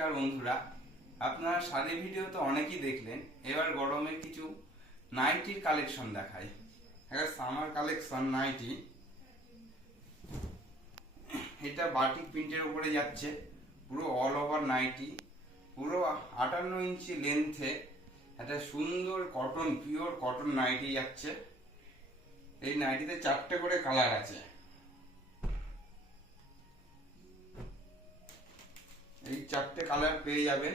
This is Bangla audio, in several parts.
নমস্কার বন্ধুরা, আপনারা শাড়ির ভিডিও তো অনেকেই দেখলেন। এবার গরমের কিছু নাইটির কালেকশন দেখাই। একটা সামার কালেকশন নাইটি, এটা বাটিক প্রিন্টের উপরে যাচ্ছে, পুরো অল ওভার নাইটি, পুরো 58 ইঞ্চি লেন্থে একটা সুন্দর কটন, পিওর কটন নাইটি যাচ্ছে। এই নাইটিতে 4টে করে কালার আছে। এই 4টে কালার পেয়ে যাবেন।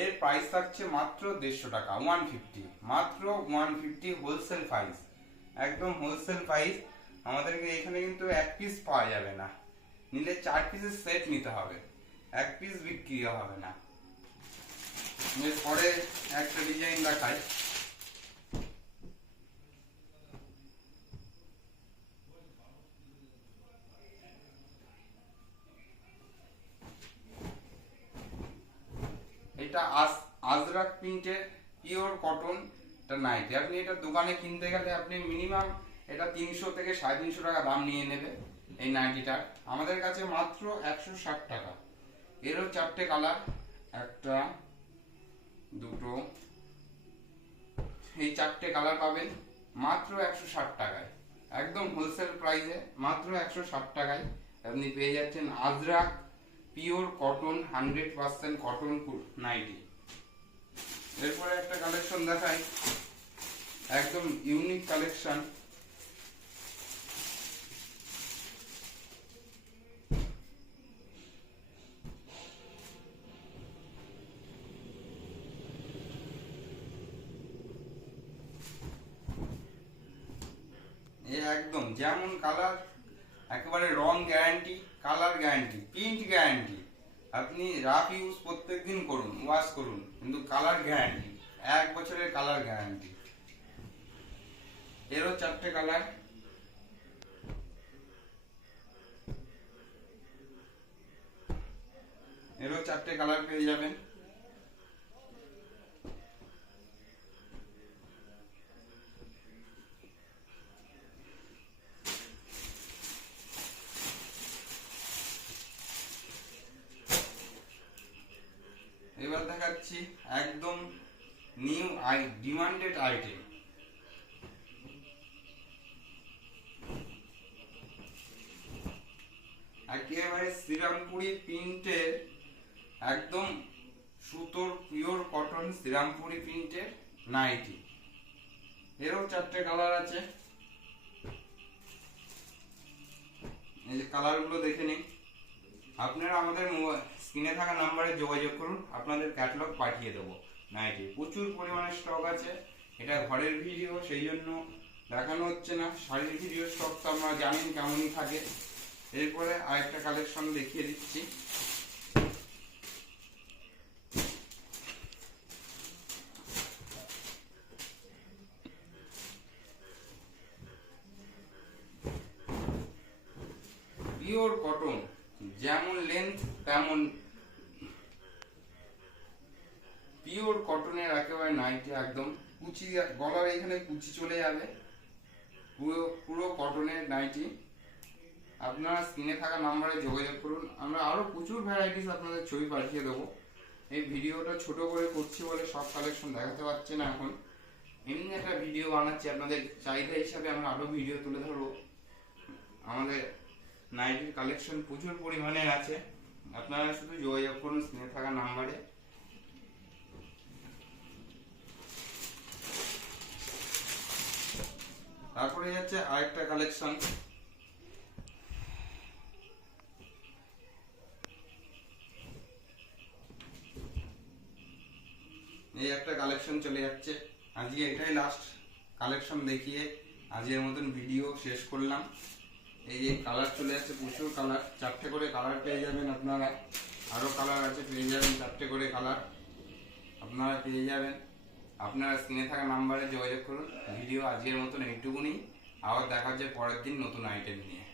এর প্রাইস থাকছে মাত্র 150 টাকা, 150, মাত্র 150 হোলসেল প্রাইস, একদম হোলসেল প্রাইস। আমাদেরকে এখানে কিন্তু এক পিস পাওয়া যাবে না, নিলে 4 পিসের সেট নিতে হবে, এক পিস বিক্রি হবে না। এরপরে একটা ডিজাইন দেখাই। এটা আজরাক প্রিন্টের পিওর কটন নাইটি। আপনি এটা দোকানে কিনতে গেলে আপনি মিনিমাম এটা 300 থেকে 350 টাকা দাম নিয়ে নেবে এই নাইটিটার। আমাদের কাছে মাত্র 160 টাকা। এরও 4টে কালার, একটা, দুটো, এই 4টে কালার পাবেন মাত্র 160 টাকায়, একদম হোলসেল প্রাইসে মাত্র 160 টাকায় আপনি পেয়ে যাচ্ছেন Ajrak pure cotton 100% cotton nighty. এরপরে একটা কালেকশন দেখাই, একদম ইউনিক কালেকশন। একদম যেমন কালার, একেবারে রং guarantee, colour guarantee, print guarantee. আপনি রাফ ইউজ প্রত্যেকদিন করুন, ওয়াশ করুন, কিন্তু কালার গ্যারান্টি, 1 বছরের কালার গ্যারান্টি। এরও 4টে কালার। এরও 4টে কালার পেয়ে যাবেন। এবার দেখাচ্ছি একদম নিউ ডিমান্ডেড আইটেম। একেবারে শ্রীরামপুরি প্রিন্টের, একদম সুতোর পিওর কটন শ্রীরামপুরি প্রিন্টের নাইটি। এরও 4টে কালার আছে। এই যে কালারগুলো দেখে নিন। আপনারা আমাদের স্ক্রিনে থাকা নাম্বারে যোগাযোগ করুন, আপনাদের ক্যাটালগ পাঠিয়ে দেবো। নাইটি প্রচুর পরিমাণে স্টক আছে। এটা ঘরের ভিডিও, সেই জন্য দেখানো হচ্ছে না। শাড়ির ভিডিও স্টক তো আমরা জানেন কেমনই থাকে। এরপরে আরেকটা কালেকশন দেখিয়ে দিচ্ছি। পিওর কটন, যেমন লেন্থ তেমন পিওর কটনের একেবারে নাইটি, একদম কুচি, গলার এখানে কুচি চলে যাবে, পুরো পুরো কটনের নাইটি। আপনারা স্ক্রিনে থাকা নাম্বারে যোগাযোগ করুন, আমরা আরো প্রচুর ভ্যারাইটিস আপনাদের ছবি পাঠিয়ে দেবো। এই ভিডিওটা ছোট করে করছি বলে সব কালেকশন দেখাতে পারছি না এখন। এমনি একটা ভিডিও বানাচ্ছি, আপনাদের চাহিদা হিসাবে আমরা আরো ভিডিও তুলে ধরবো। আমাদের নাইটির কালেকশন প্রচুর পরিমাণে আছে, আপনারা শুধু যোগাযোগ করুন স্ক্রিনে থাকা নাম্বারে। তারপরে যাচ্ছে আরেকটা কালেকশন। এই একটা কালেকশন চলে যাচ্ছে। আজকে এটাই লাস্ট কালেকশন দেখিয়ে আজকের মতন ভিডিও শেষ করলাম। এই যে কালার চলে যাচ্ছে, প্রচুর কালার, 4টে করে কালার পেয়ে যাবেন আপনারা। আরো কালার আছে, পেয়ে যাবেন 4টে করে কালার আপনারা পেয়ে যাবেন। আপনারা স্ক্রিনে থাকা নাম্বারে যোগাযোগ করুন। ভিডিও আজকের মতন এইটুকুনি, আবার দেখা হচ্ছে পরের দিন নতুন আইটেম নিয়ে।